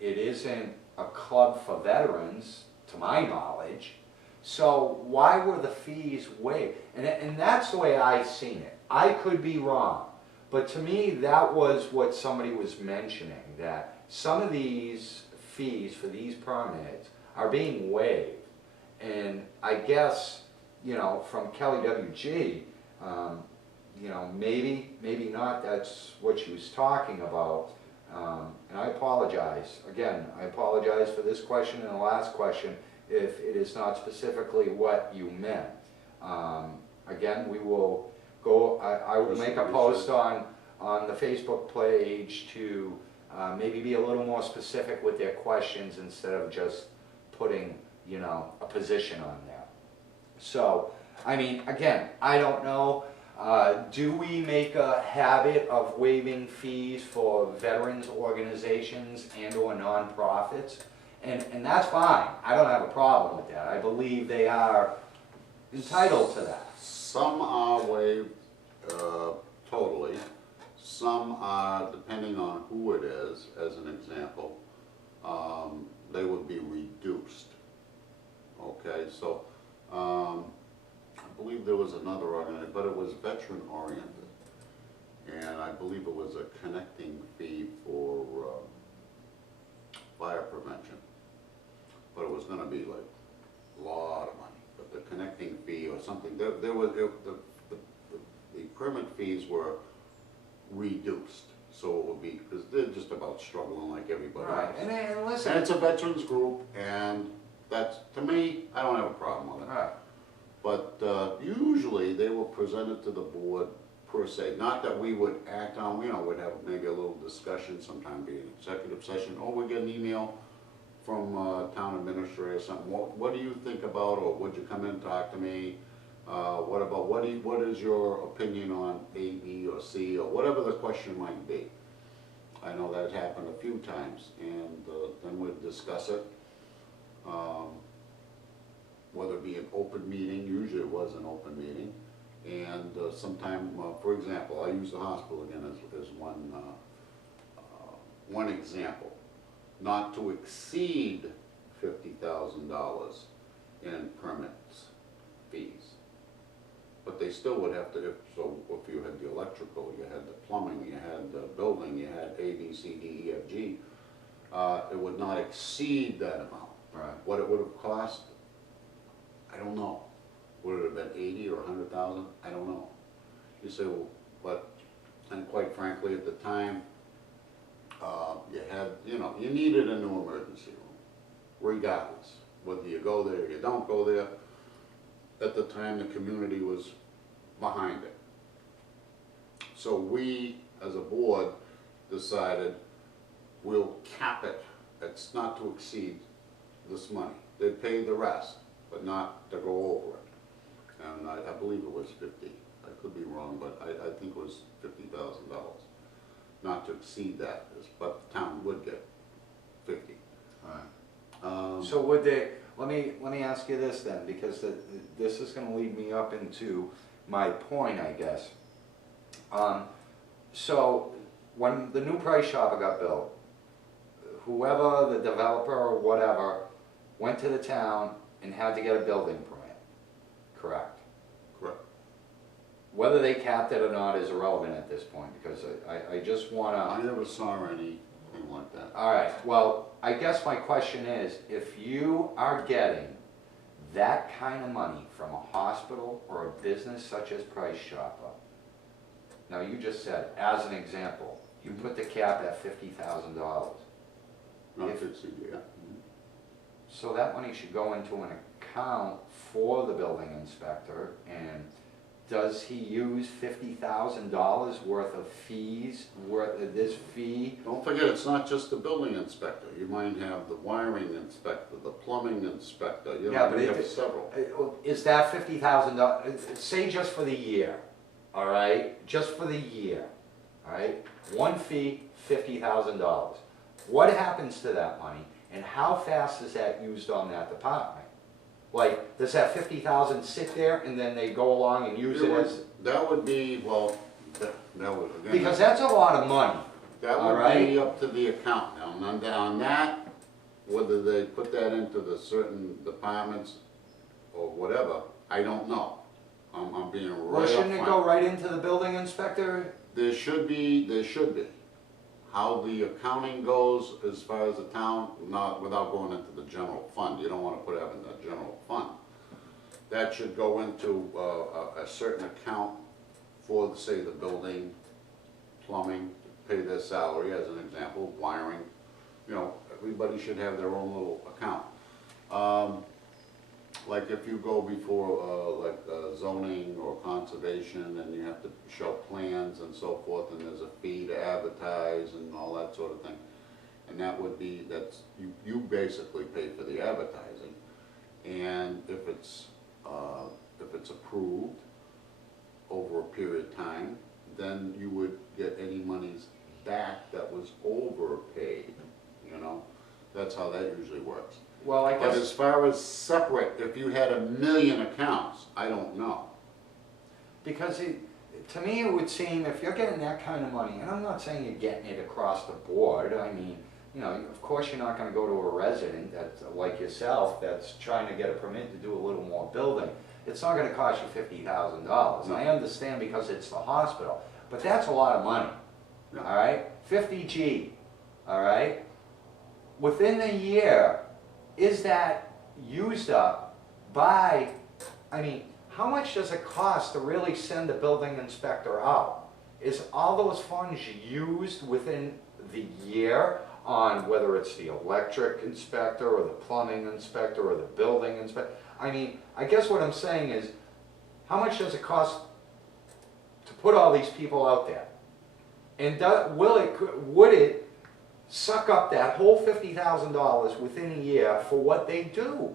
It isn't a club for veterans, to my knowledge. So why were the fees waived? And that's the way I seen it. I could be wrong, but to me that was what somebody was mentioning, that some of these fees for these permits are being waived. And I guess, from Kelly WG, maybe not, that's what she was talking about. And I apologize, again, I apologize for this question and the last question if it is not specifically what you meant. Again, we will go, I will make a post on the Facebook page to maybe be a little more specific with their questions instead of just putting, a position on there. So, I mean, again, I don't know. Do we make a habit of waiving fees for veterans organizations and or nonprofits? And that's fine. I don't have a problem with that. I believe they are entitled to that. Some are waived totally. Some are, depending on who it is, as an example, they would be reduced. Okay, so I believe there was another organization, but it was veteran oriented. And I believe it was a connecting fee for fire prevention. But it was gonna be like a lot of money, but the connecting fee or something, the permit fees were reduced. So it would be, because they're just about struggling like everybody Right, else. and listen. And it's a veterans group, and that's, to me, I don't have a problem with it. Right. But usually they were presented to the board per se, not that we would act on, we'd have maybe a little discussion, sometime be an executive session, or we get an email from town administrator or something, what do you think about, or would you come in and talk to me? What is your opinion on A, B, or C, or whatever the question might be? I know that happened a few times, and then we'd discuss it. Whether it be an open meeting, usually it was an open meeting, and sometime, for example, I use the hospital again as one example. Not to exceed $50,000 in permits, fees. But they still would have to, if you had the electrical, you had the plumbing, you had the building, you had A, B, C, D, E, F, G, it would not exceed that amount. Right. What it would have cost, I don't know. Would it have been 80 or 100,000? I don't know. You say, well, but, and quite frankly, at the time, you had, you needed a new emergency room, regardless. Whether you go there or you don't go there, at the time, the community was behind it. So we, as a board, decided we'll cap it. It's not to exceed this money. They pay the rest, but not to go over it. And I believe it was 50. I could be wrong, but I think it was $50,000. Not to exceed that, but the town would get 50. Alright. So would they, let me ask you this then, because this is gonna lead me up into my point, I guess. So when the new Price Chopper got built, whoever, the developer or whatever, went to the town and had to get a building permit, correct? Correct. Whether they capped it or not is irrelevant at this point, because I just wanna... I never saw anything like that. All right, well, I guess my question is, if you are getting that kind of money from a hospital or a business such as Price Chopper, now you just said, as an example, you put the cap at $50,000. Not If- to exceed, yeah. So that money should go into an account for the building inspector, and does he use $50,000 worth of fees, worth of this fee? Don't forget, it's not just the building inspector. You might have the wiring inspector, the plumbing inspector, Yeah, but you if have it- several. Is that $50,000, say just for the year, all right? Just for the year, all right? One fee, $50,000. What happens to that money, and how fast is that used on that department? Like, does that 50,000 sit there and then they go along and use it as, That would be, well, that would, again. because that's a lot of money. That all would right. be up to the account. Now, on that, whether they put that into the certain departments or whatever, I don't know. I'm being right Well, shouldn't it upfront. go right into the building inspector? There should be. How the accounting goes as far as the town, not without going into the general fund, you don't wanna put it in the general fund. That should go into a certain account for, say, the building, plumbing, pay their salary as an example, wiring. Everybody should have their own little account. Like if you go before zoning or conservation and you have to show plans and so forth, and there's a fee to advertise and all that sort of thing. And that would be, you basically pay for the advertising. And if it's approved over a period of time, then you would get any monies back that was overpaid, That's how that usually works. Well, I But guess, as far as separate, if you had 1 million accounts, I don't know. because to me it would seem, if you're getting that kind of money, and I'm not saying you're getting it across the board, I mean, of course you're not gonna go to a resident that's like yourself, that's trying to get a permit to do a little more building. It's not gonna cost you $50,000. No. I understand because it's the hospital, but that's a lot of money, No. all right? 50G, all right? Within a year, is that used up by, how much does it cost to really send the building inspector out? Is all those funds used within the year on whether it's the electric inspector or the plumbing inspector or the building inspector? I guess what I'm saying is, how much does it cost to put all these people out there? And would it suck up that whole $50,000 within a year for what they do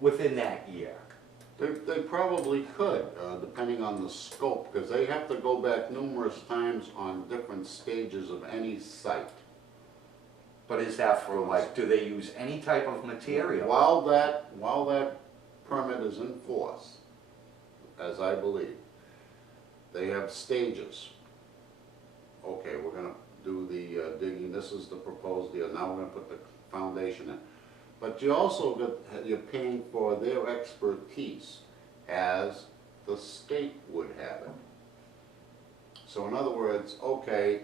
within that year? They probably could, depending on the scope, because they have to go back numerous times on different stages of any site. But is that for do they use any type of material? While that permit is in force, as I believe, they have stages. Okay, we're gonna do the digging, this is the proposed deal, now we're gonna put the foundation in. but you also you're paying for their expertise as the state would have it. So in other words, okay,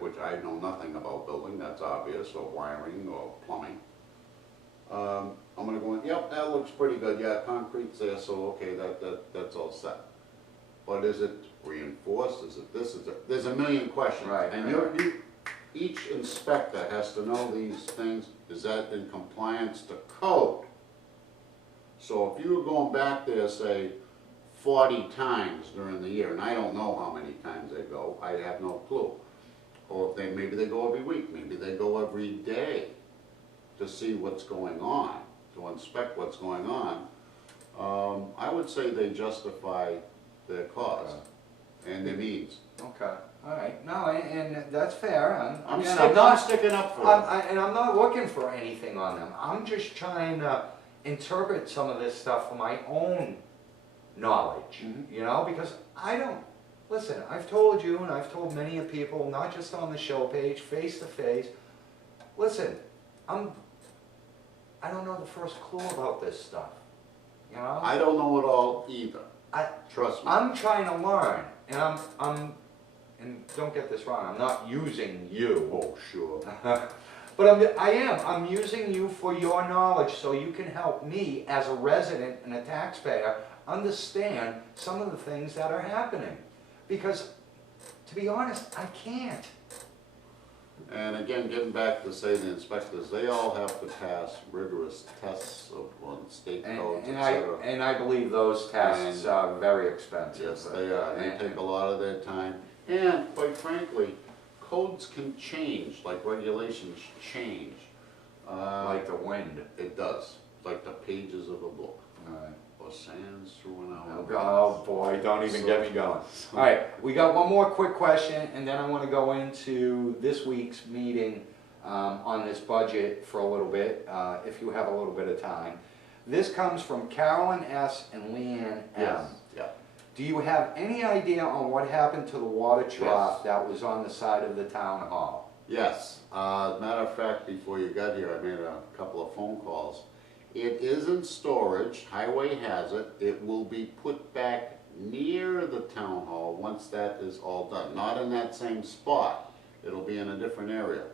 which I know nothing about building, that's obvious, or wiring or plumbing. I'm gonna go in, yep, that looks pretty good, yeah, concrete's there, so okay, that's all set. But is it reinforced, is it this, there's a million questions. Right, And right. each inspector has to know these things, is that in compliance to code? So if you were going back there, say, 40 times during the year, and I don't know how many times they go, I have no clue. Or if maybe they go every week, maybe they go every day to see what's going on, to inspect what's going on, I would say they justify their cost and their needs. Okay, all right, no, and that's fair, I'm again, sticking up for them. And I'm not looking for anything on them, I'm just trying to interpret some of this stuff for my own knowledge, you know, because I don't, listen, I've told you and I've told many of people, not just on the show page, face to face, listen, I don't know the first clue about this stuff, you know? I don't know it all either, I, trust me. I'm trying to learn, and and don't get this wrong, I'm not using you. Oh, sure. But I'm using you for your knowledge so you can help me as a resident and a taxpayer understand some of the things that are happening. Because, to be honest, I can't. And again, getting back to say the inspectors, they all have to pass rigorous tests on state codes, etc. And I believe those tests And- are very expensive. Yes, they are, and they take a lot of their time. And quite frankly, codes can change, like regulations change. Like the wind. It does, like the pages of a book, Alright. or sands through an hour. Oh boy, don't even get me going. Alright, we got one more quick question and then I want to go into this week's meeting on this budget for a little bit, if you have a little bit of time. This comes from Carolyn S. and Leanne M. Yes, yeah. Do you have any idea on what happened to the water trough Yes. that was on the side of the town hall? Yes, matter of fact, before you got here, I made a couple of phone calls. It is in storage, highway has it, it will be put back near the town hall once that is all done. Not in that same spot, it'll be in a different area.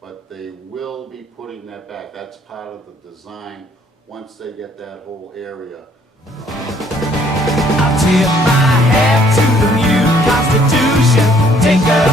But they will be putting that back, that's part of the design, once they get that whole area. I tip my hat to the new Constitution. Take a